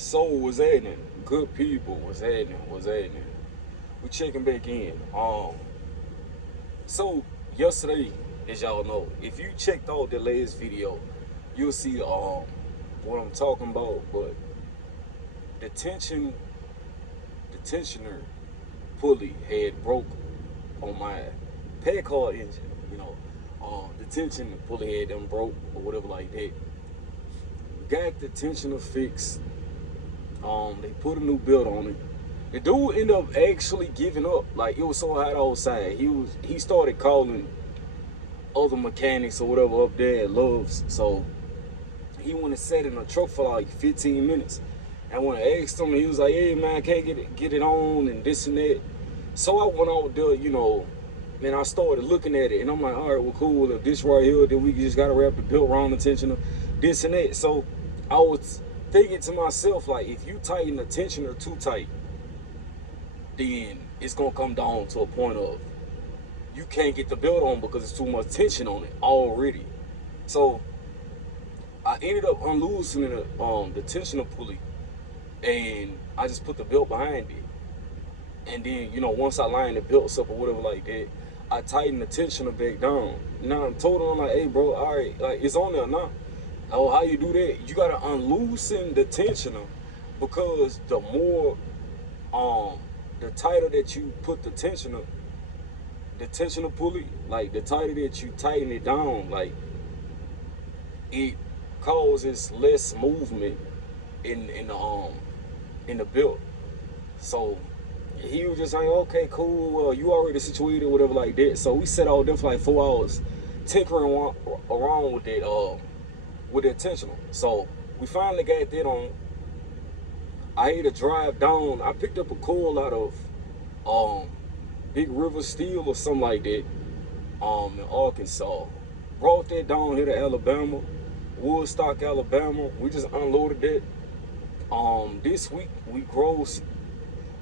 So what's happening? Good people, what's happening? What's happening? We checking back in. So yesterday, as y'all know, if you checked out the last video, you'll see what I'm talking about. But the tensioner pulley had broke on my pad car engine. The tension pulley had them broke or whatever like that. Got the tensioner fixed. They put a new belt on it. The dude ended up actually giving up. Like, it was so hot outside. He started calling other mechanics or whatever up there at Love's. So he went and sat in a truck for like 15 minutes. And when I asked him, he was like, "Hey man, I can't get it on and this and that." So I went out there, and I started looking at it, and I'm like, all right, well, cool. If this right here, then we just gotta wrap the belt around the tensioner, this and that. So I was thinking to myself, like, if you tighten the tensioner too tight, then it's gonna come down to a point of you can't get the belt on because there's too much tension on it already. So I ended up unloosening the tensioner pulley, and I just put the belt behind it. And then, once I lined the belts up or whatever like that, I tightened the tensioner back down. Now I told him, like, "Hey bro, all right, like, it's on there now." "Oh, how you do that?" "You gotta unloosen the tensioner, because the more the tighter that you put the tensioner pulley, like the tighter that you tighten it down, like, it causes less movement in the belt." So he was just like, "Okay, cool, you already situated," whatever like that. So we sat out there for like 4 hours tinkering around with that tensioner. So we finally got that on. I had to drive down. I picked up a coil out of Big River Steel or something like that, in Arkansas. Brought that down here to Alabama, Woodstock, Alabama. We just unloaded that. This week we grossed.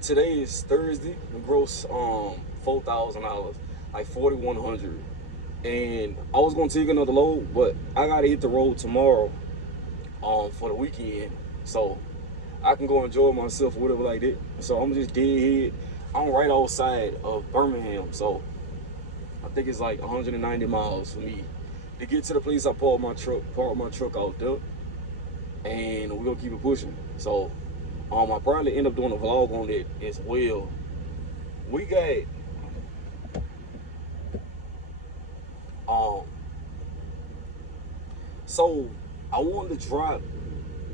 Today is Thursday. We grossed $4,000, like 4,100. And I was gonna take another load, but I gotta hit the road tomorrow for the weekend, so I can go enjoy myself or whatever like that. So I'm just deadhead. I'm right outside of Birmingham, so I think it's like 190 miles for me to get to the place I parked my truck out there, and we're gonna keep it pushing. So I probably end up doing a vlog on it as well. We got so I wanted to drop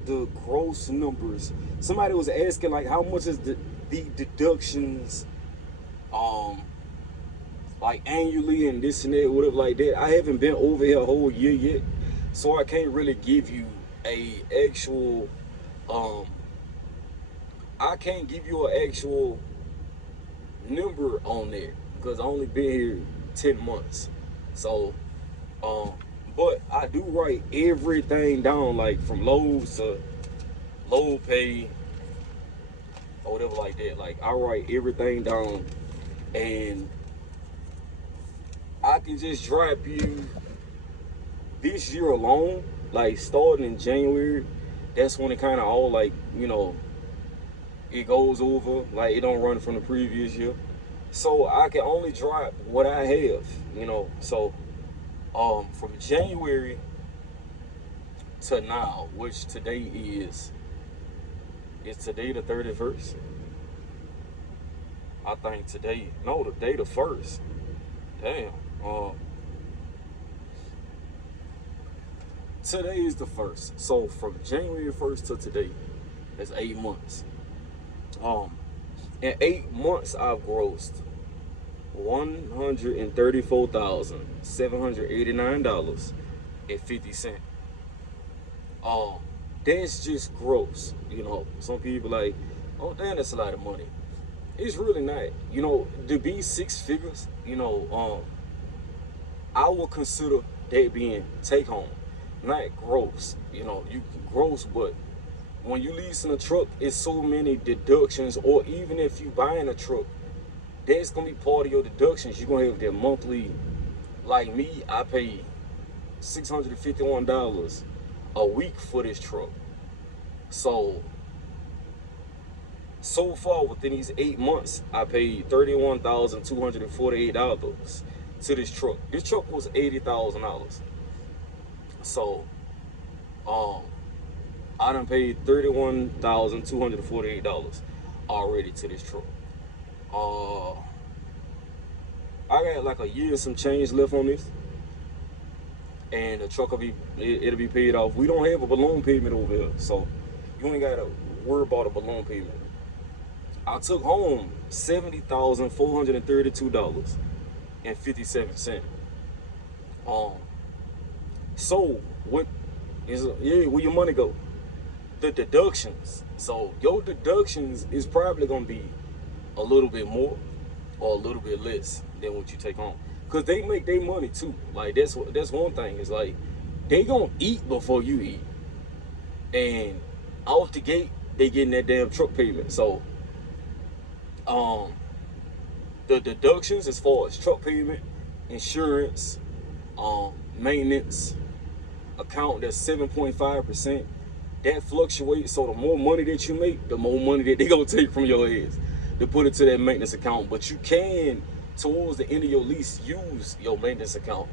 the gross numbers. Somebody was asking, like, how much is the deductions like annually and this and that, whatever like that. I haven't been over here a whole year yet, so I can't really give you a actual I can't give you an actual number on that because I only been here 10 months. So but I do write everything down, like from loads to load pay or whatever like that. Like, I write everything down, and I can just drop you this year alone, like starting in January. That's when it kind of all, like, it goes over, like it don't run from the previous year. So I can only drop what I have, so from January to now, which today is today the 31st. I think today, no, the day the 1st. Damn. Today is the 1st. So from January 1st to today, that's 8 months. In 8 months, I've grossed $134,789.50. That's just gross. Some people like, "Oh damn, that's a lot of money." It's really not. To be six figures, I would consider that being take home, not gross. You can gross, but when you leasing a truck, it's so many deductions. Or even if you buying a truck, that's gonna be part of your deductions. You're gonna have that monthly. Like me, I pay $651 a week for this truck. So So far, within these 8 months, I paid $31,248 to this truck. This truck was $80,000. So, um, I done paid $31,248 already to this truck. Uh, I got like a year and some change left on this, and the truck it'll be paid off. We don't have a balloon payment over here, so you ain't gotta worry about a balloon payment. I took home $70,432.57. Um, so what is where your money go? The deductions. So your deductions is probably gonna be a little bit more or a little bit less than what you take home, cause they make their money too. Like that's one thing. It's like they gonna eat before you eat, and off the gate they getting that damn truck payment. So the deductions as far as truck payment, insurance, maintenance account, that's 7.5%. That fluctuates. So the more money that you make, the more money that they gonna take from your ass to put it to that maintenance account. But you can, towards the end of your lease, use your maintenance account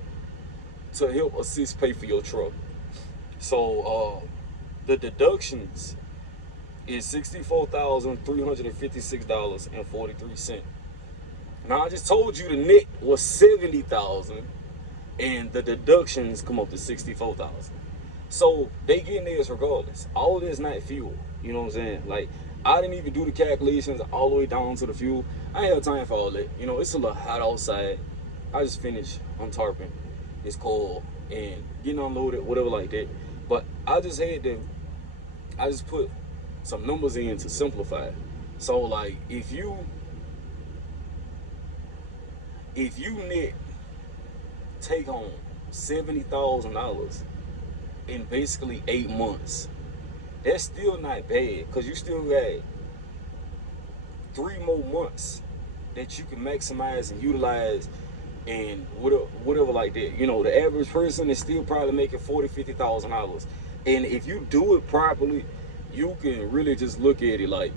to help assist pay for your truck. So the deductions is $64,356.43. Now I just told you the net was $70,000, and the deductions come up to $64,000. So they getting theirs regardless. All of this not fuel. You know what I'm saying? Like, I didn't even do the calculations all the way down to the fuel. I ain't have time for all that. You know, it's a little hot outside. I just finished untarping this coil and getting unloaded, whatever like that. But I just put some numbers in to simplify. So like if you net take home $70,000 in basically 8 months, that's still not bad, because you still got 3 more months that you can maximize and utilize and whatever like that. You know, the average person is still probably making $40,000-$50,000, and if you do it properly, you can really just look at it like,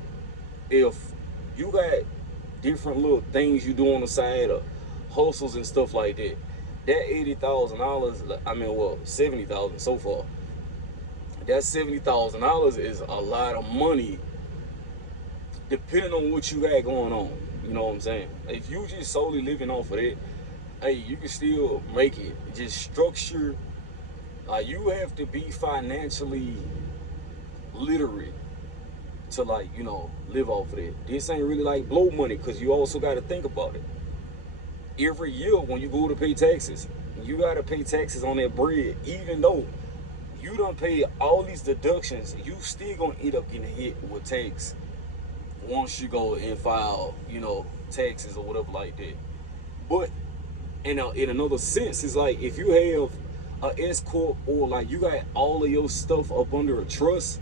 if you got different little things you do on the side, or hustles and stuff like that, that $80,000, I mean, well, $70,000 so far, that $70,000 is a lot of money depending on what you got going on. You know what I'm saying? If you just solely living off of that, hey, you can still make it. Just structure. You have to be financially literate to, like, you know, live off of that. This ain't really like blow money, because you also got to think about it. Every year when you go to pay taxes, you got to pay taxes on that bread. Even though you don't pay all these deductions, you still gonna end up getting hit with tax once you go and file, you know, taxes or whatever like that. But in another sense, it's like if you have a S corp, or like you got all of your stuff up under a trust,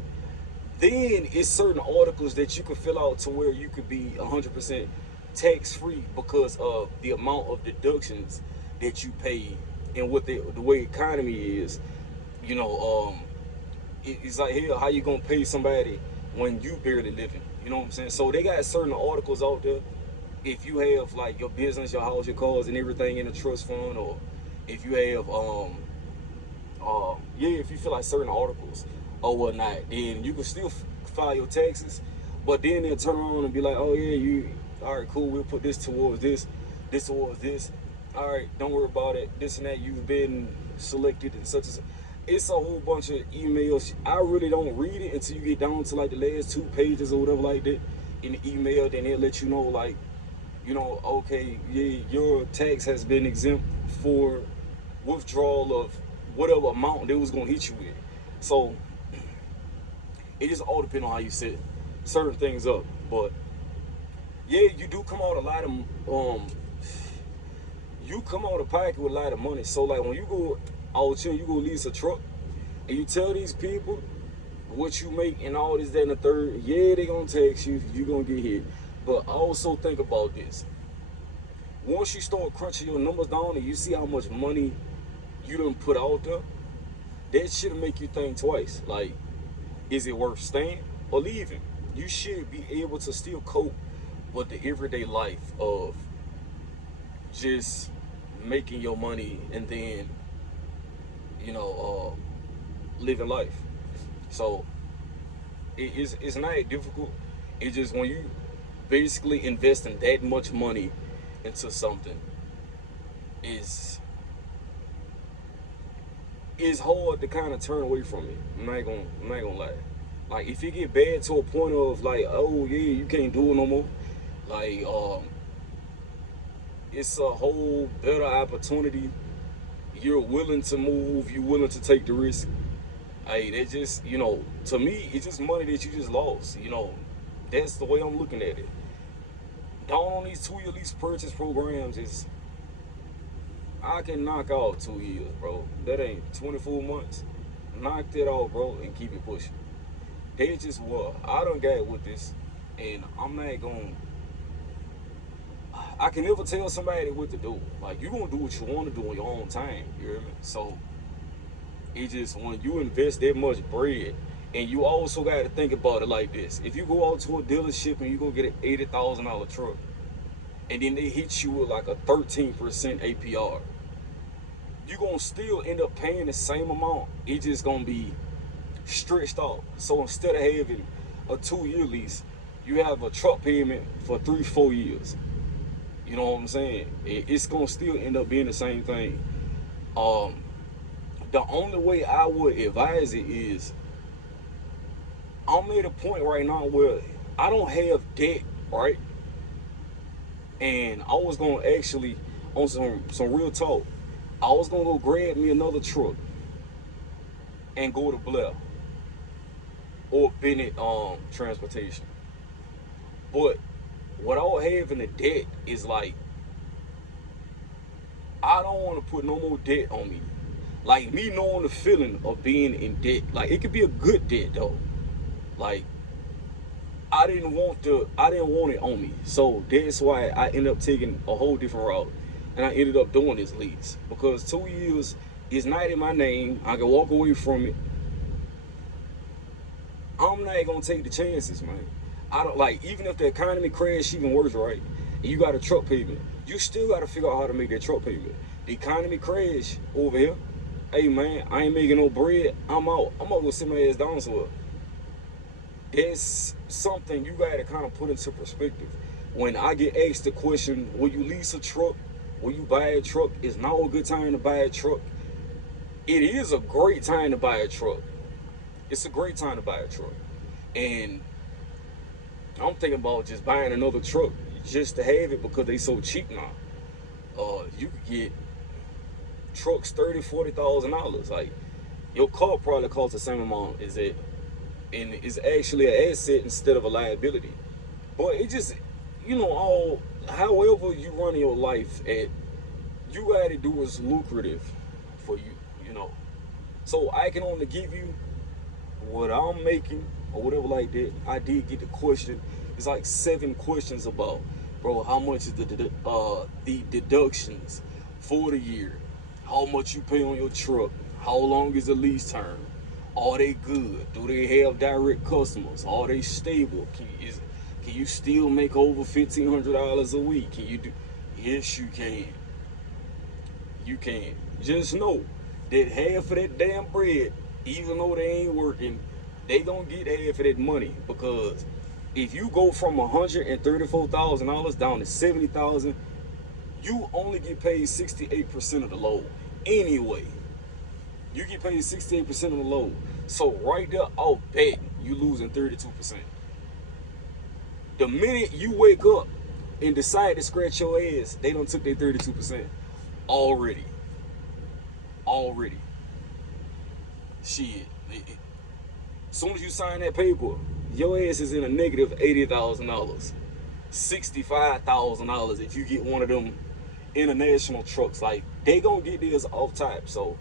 then it's certain articles that you can fill out to where you could be 100% tax-free because of the amount of deductions that you pay and what the way economy is. You know, it's like, hell, how you gonna pay somebody when you barely living? You know what I'm saying? So they got certain articles out there. If you have like your business, your house, your cars, and everything in a trust fund, or if you have if you feel like certain articles or whatnot, then you can still file your taxes. But then they'll turn around and be like, oh yeah, all right, cool, we'll put this towards this towards this. All right, don't worry about it. This and that, you've been selected and such and such. It's a whole bunch of emails. I really don't read it until you get down to like the last 2 pages or whatever like that in the email. Then they'll let you know, like, you know, okay, yeah, your tax has been exempt for withdrawal of whatever amount they was gonna hit you with. So it just all depends on how you set certain things up. But yeah, you do come out a lot of you come out of pocket with a lot of money. So like when you go out here, you go lease a truck, and you tell these people what you make and all this, that, and the third, yeah, they gonna tax you, you gonna get hit. But also think about this. Once you start crunching your numbers down and you see how much money you done put out there, that shit'll make you think twice. Like, is it worth staying or leaving? you should be able to still cope with the everyday life of just making your money and then, you know, living life. So it's not difficult. It's just when you basically investing that much money into something, is it's hard to kind of turn away from it. I'm not gonna lie. Like if you get bad to a point of like, oh yeah, you can't do it no more. Like it's a whole better opportunity. You're willing to move. You're willing to take the risk. Hey, that just, to me, it's just money that you just lost. That's the way I'm looking at it. Down on these 2-year lease purchase programs is, I can knock out 2 years, bro. That ain't 24 months. Knock that out, bro, and keep it pushing. They just what I done got with this, and I'm not gonna. I can never tell somebody what to do. Like, you gonna do what you want to do on your own time. You hear me? So it just, when you invest that much bread, and you also got to think about it like this: if you go out to a dealership and you go get an $80,000 truck, and then they hit you with like a 13% APR, you gonna still end up paying the same amount. It's just gonna be stretched out. So instead of having a 2-year lease, you have a truck payment for 3-4 years. You know what I'm saying? It's gonna still end up being the same thing. The only way I would advise it is, I'm at a point right now where I don't have debt, right? And I was gonna actually, on some real talk, I was gonna go grab me another truck and go to Blair or Bennett Transportation. But what I'll have in the debt is like, I don't want to put no more debt on me. Like, me knowing the feeling of being in debt, like, it could be a good debt though. Like, I didn't want it on me. So that's why I ended up taking a whole different route, and I ended up doing this lease, because 2 years is not in my name. I can walk away from it. I'm not gonna take the chances, man. I don't, like, even if the economy crash even worse, right? And you got a truck payment, you still got to figure out how to make that truck payment. The economy crash over here. Hey man, I ain't making no bread. I'm out. I'm gonna go sit my ass down somewhere. That's something you got to kind of put into perspective. When I get asked the question, will you lease a truck? Will you buy a truck? Is now a good time to buy a truck? It is a great time to buy a truck. It's a great time to buy a truck. And I'm thinking about just buying another truck just to have it, because they so cheap now. You could get trucks $30,000-$40,000. Like, your car probably costs the same amount as it, and it's actually an asset instead of a liability. But it just, all, however you run your life at, you gotta do what's lucrative for you. So I can only give you what I'm making or whatever like that. I did get the question. It's like 7 questions about, bro, how much is the deductions for the year? How much you pay on your truck? How long is the lease term? Are they good? Do they have direct customers? Are they stable? Can you still make over $1,500 a week? Can you do? Yes, you can. You can. Just know that half of that damn bread, even though they ain't working, they gonna get half of that money. Because if you go from $134,000 down to $70,000, you only get paid 68% of the load. Anyway, you get paid 68% of the load. So right there, I'll bet you losing 32%. The minute you wake up and decide to scratch your ass, they done took their 32% already. Shit. As soon as you sign that paper, your ass is in a negative $80,000. $65,000 if you get one of them international trucks. Like, they gonna get theirs off type. So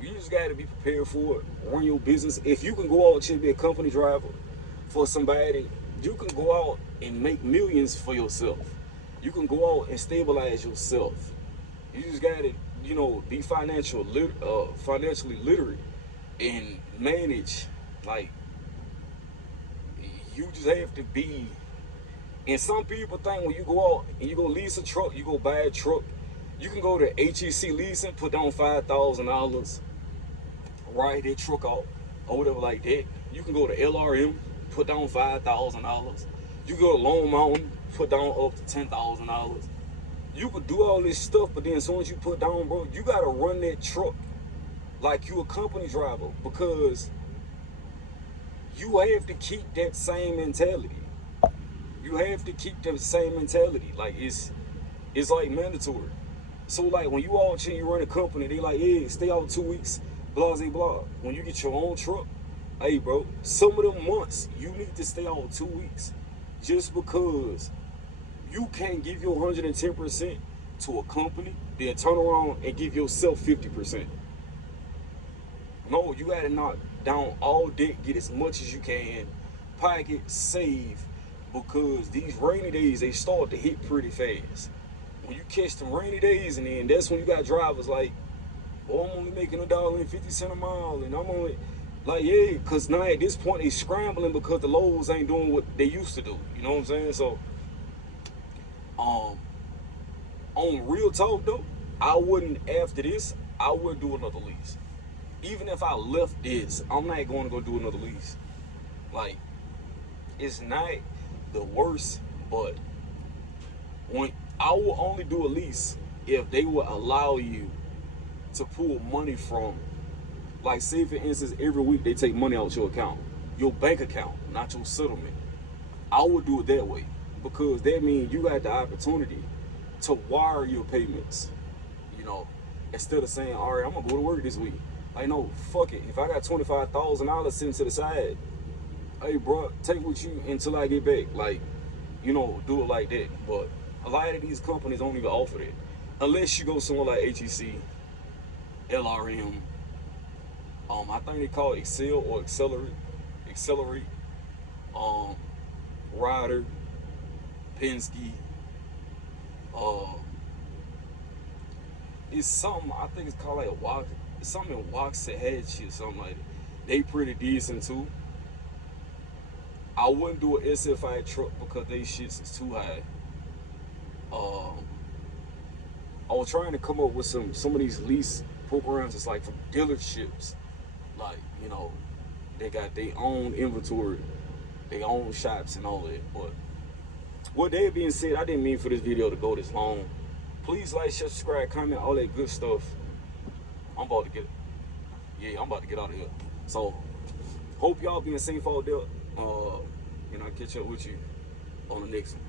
you just gotta be prepared for it. Run your business. If you can go out and be a company driver for somebody, you can go out and make millions for yourself. You can go out and stabilize yourself. You just gotta, be financially literate and manage. Like, You just have to be. And some people think when you go out and you go lease a truck, you go buy a truck, you can go to HEC leasing, put down $5,000, ride that truck out or whatever like that. You can go to LRM, put down $5,000. You go to Lone Mountain, put down up to $10,000. You could do all this stuff, but then as soon as you put down, bro, you gotta run that truck like you a company driver, because you have to keep that same mentality. You have to keep the same mentality. Like it's like mandatory. So like when you all and you run a company, they like, hey, stay out 2 weeks, blah blah blah. When you get your own truck, hey bro, some of them months you need to stay out 2 weeks, just because you can't give your 110% to a company, then turn around and give yourself 50%. No, you gotta knock down all debt, get as much as you can, pocket, save, because these rainy days, they start to hit pretty fast. When you catch them rainy days, and then that's when you got drivers like, oh, I'm only making $1.50 a mile, and I'm only, like, yeah, because now at this point, they scrambling because the loads ain't doing what they used to do. You know what I'm saying? So, on real talk though, I wouldn't, after this, I would do another lease. Even if I left this, I'm not going to go do another lease. Like, it's not the worst, but when I will only do a lease if they will allow you to pull money from, like, say for instance, every week they take money out your account, your bank account, not your settlement. I would do it that way, because that means you got the opportunity to wire your payments, you know, instead of saying, all right, I'm gonna go to work this week. Like, no, fuck it. If I got $25,000 sitting to the side, hey, bro, take with you until I get back. Like, you know, do it like that. But a lot of these companies don't even offer that, unless you go somewhere like HEC, LRM. I think they call it Excel or Accelerate. Ryder, Penske. It's something, I think it's called like a walk. It's something in Waxahachie or something like that. They pretty decent too. I wouldn't do an SFI truck because they shits is too high. I was trying to come up with some of these lease programs. It's like from dealerships, like, you know, they got their own inventory, their own shops and all that. But with that being said, I didn't mean for this video to go this long. Please like, share, subscribe, comment, all that good stuff. I'm about to get out of here. So hope y'all being safe out there. And I'll catch up with you on the next one.